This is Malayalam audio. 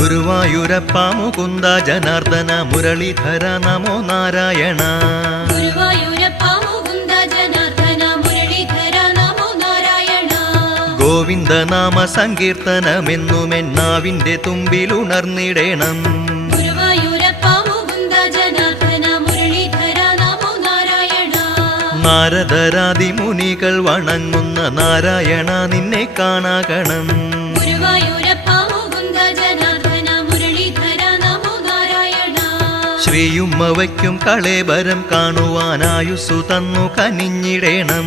ഗുരുവായൂരപ്പ മുകുന്ദ ജനാർദ്ദന മുരളീധര നമോ നാരായണ. ഗുരുവായൂരപ്പ മുകുന്ദ ജനാർദ്ദന മുരളീധര നമോ നാരായണ. ഗോവിന്ദനാമ സങ്കീർത്തനമെന്നുമെന്നാവിന്റെ തുമ്പിലുണർന്നിടേണം. ഗുരുവായൂരപ്പ മുകുന്ദ ജനാർദ്ദന മുരളീധര നമോ നാരായണ. നാരദരാദി മുനികൾ വണങ്ങുന്ന നാരായണ നിന്നെ കാണാകണം. ഗുരുവായൂരപ്പ മുകുന്ദ ജനാർദ്ദന മുരളീധര നമോ നാരായണ. ശ്രീയുമ്മ വയ്ക്കും കളേബരം കാണുവാനായുസ്സു തന്നു കനിഞ്ഞിടേണം.